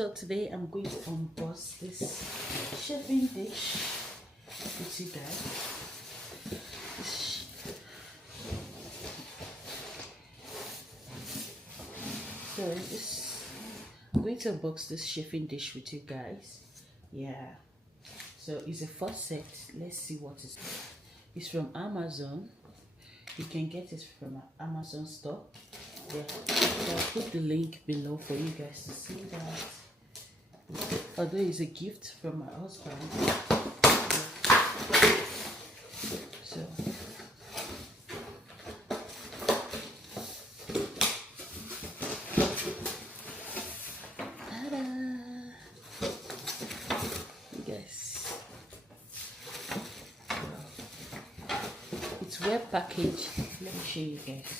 So today I'm going to unbox this chafing dish with you guys. I'm going to unbox this chafing dish with you guys. Yeah. So it's a first set. Let's see what it is. It's from Amazon. You can get it from Amazon store. Yeah. So I'll put the link below for you guys to see that. Although it's a gift from my husband. So ta-da! You guys. It's well packaged. Let me show you guys.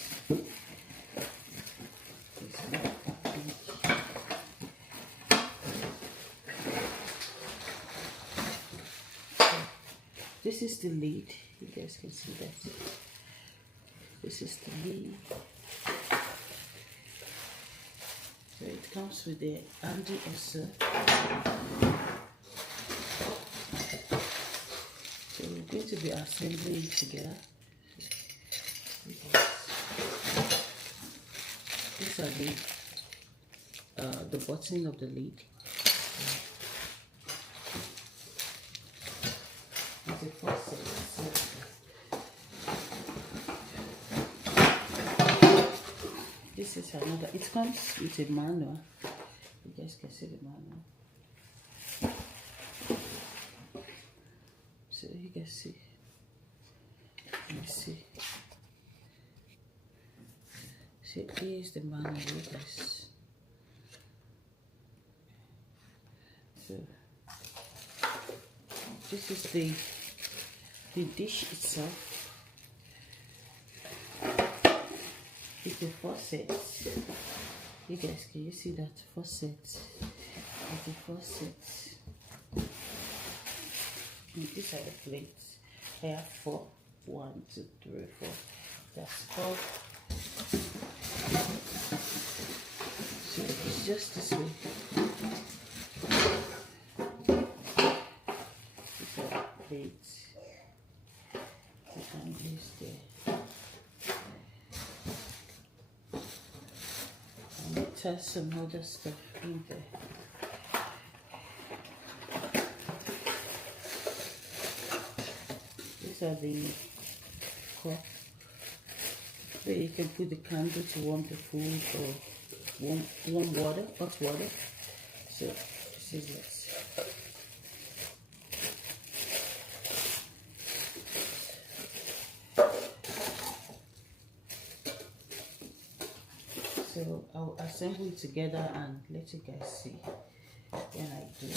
This is the lid. You guys can see that. This is the lid. So it comes with the handle also. So we're going to be assembling it together. These are the button of the lid. It's a faucet. This is another. It comes with a manual. You guys can see the manual. So you can see. Let me see. So here's the manual, guys. So this is the dish itself. It's a faucet. You guys, can you see that faucet? It's a faucet. And these are the plates. I have 4. 1, 2, 3, 4. That's 4. So it's just this way. These are the plates. You can use there. And it has some other stuff in there. These are the cup. Where you can put the candle to warm the food or warm water, hot water. So this is it. So I'll assemble it together and let you guys see when I do.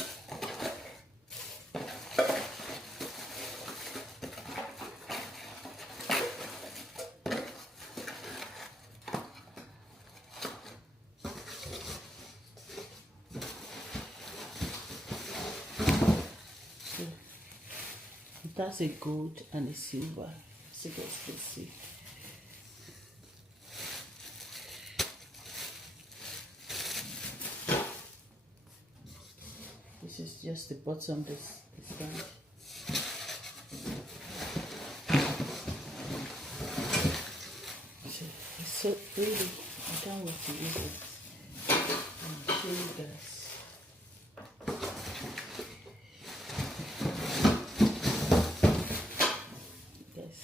So it has a gold and a silver, so you guys can see. This is just the bottom, this stand. So it's so pretty. I can't wait to use it. I'll show you guys. Guys,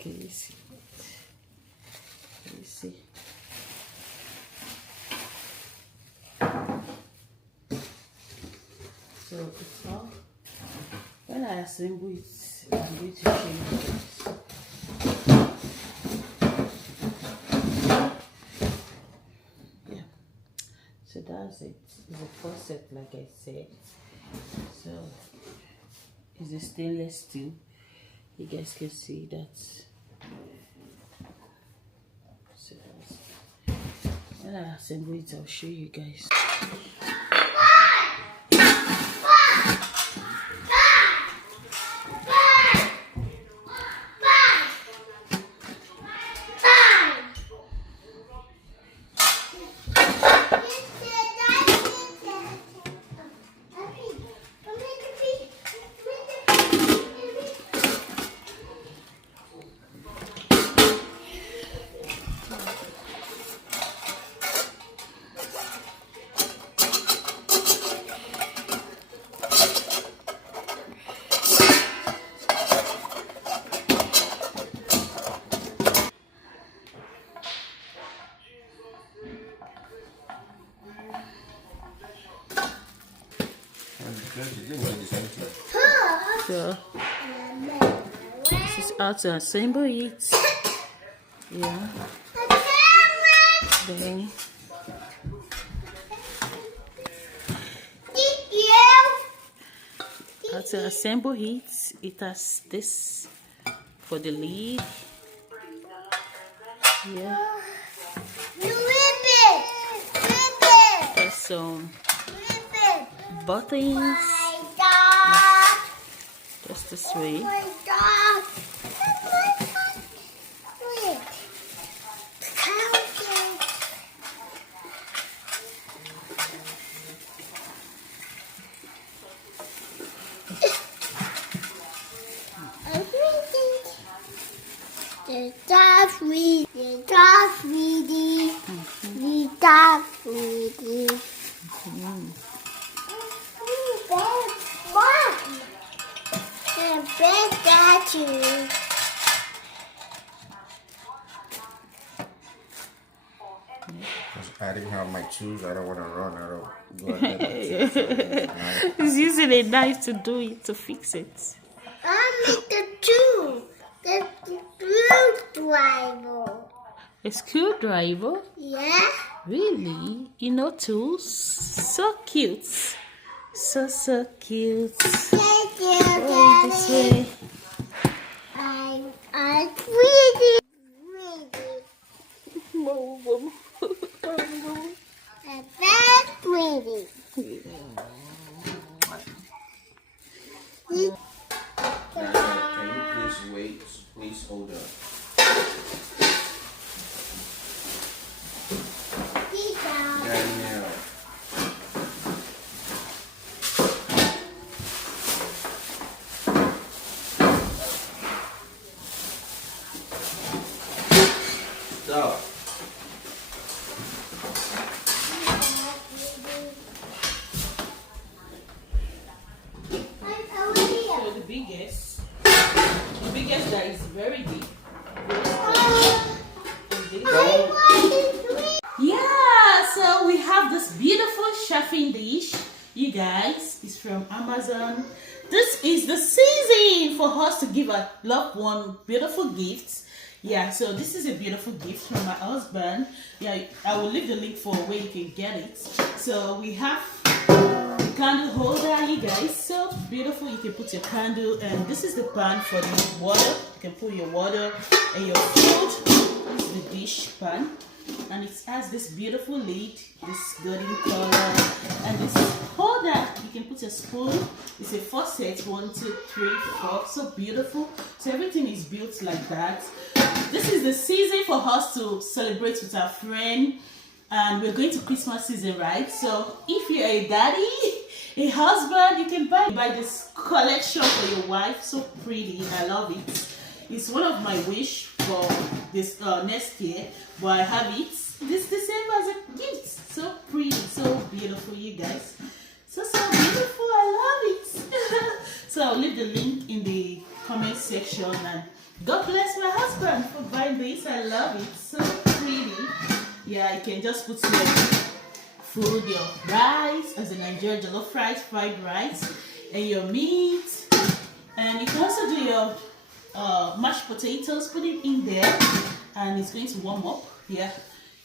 can you see it? Can you see? So it's all. When I assemble it, I'm going to show you guys. Yeah. So that's it. It's a faucet, like I said. So it's a stainless steel. You guys can see that. So that's it. When I assemble it, I'll show you guys. So this is how to assemble it. Yeah. Then how to assemble it. It has this for the lid. Yeah. There's some buttons. Just this way. I didn't have my shoes. I don't want to run. I don't go. He's using a knife to do it, to fix it. The two. The screwdriver. A screwdriver? Yeah. Really? You know tools? So cute. So cute. Thank you, Oh, this way. I really. I'm very pretty. Can you please wait? Please hold up. Danielle. Stop. So the biggest that is very big. Yeah, so we have this beautiful chafing dish, you guys. It's from Amazon. This is the season for us to give a loved one beautiful gifts. Yeah, so this is a beautiful gift from my husband. Yeah, I will leave the link for where you can get it. So we have the candle holder, you guys. So beautiful. You can put your candle, and this is the pan for the water. You can put your water and your food. This is the dish pan, and it has this beautiful lid, this golden color, and this holder. You can put a spoon. It's a 4 set, 1, 2, 3, 4. So beautiful. So everything is built like that. This is the season for us to celebrate with our friend, and we're going to Christmas season, right? So if you're a daddy, a husband, you can buy this collection for your wife. So pretty. I love it. It's one of my wish for this next year, but I have it this December as a gift. So pretty, so beautiful, you guys. So beautiful. I love it. So I'll leave the link in the comment section, and God bless my husband for buying this. I love it. So pretty. Yeah, you can just put your food, your rice, as in Nigerian jollof rice, fried rice, and your meat. And you can also do your mashed potatoes, put it in there, and it's going to warm up. Yeah,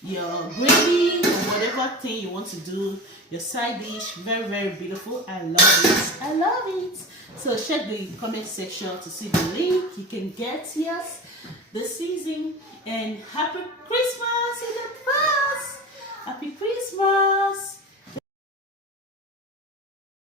your gravy or whatever thing you want to do, your side dish. Very beautiful. I love it. I love it. So check the comment section to see the link. You can get yours this season. And happy Christmas in advance. Happy Christmas.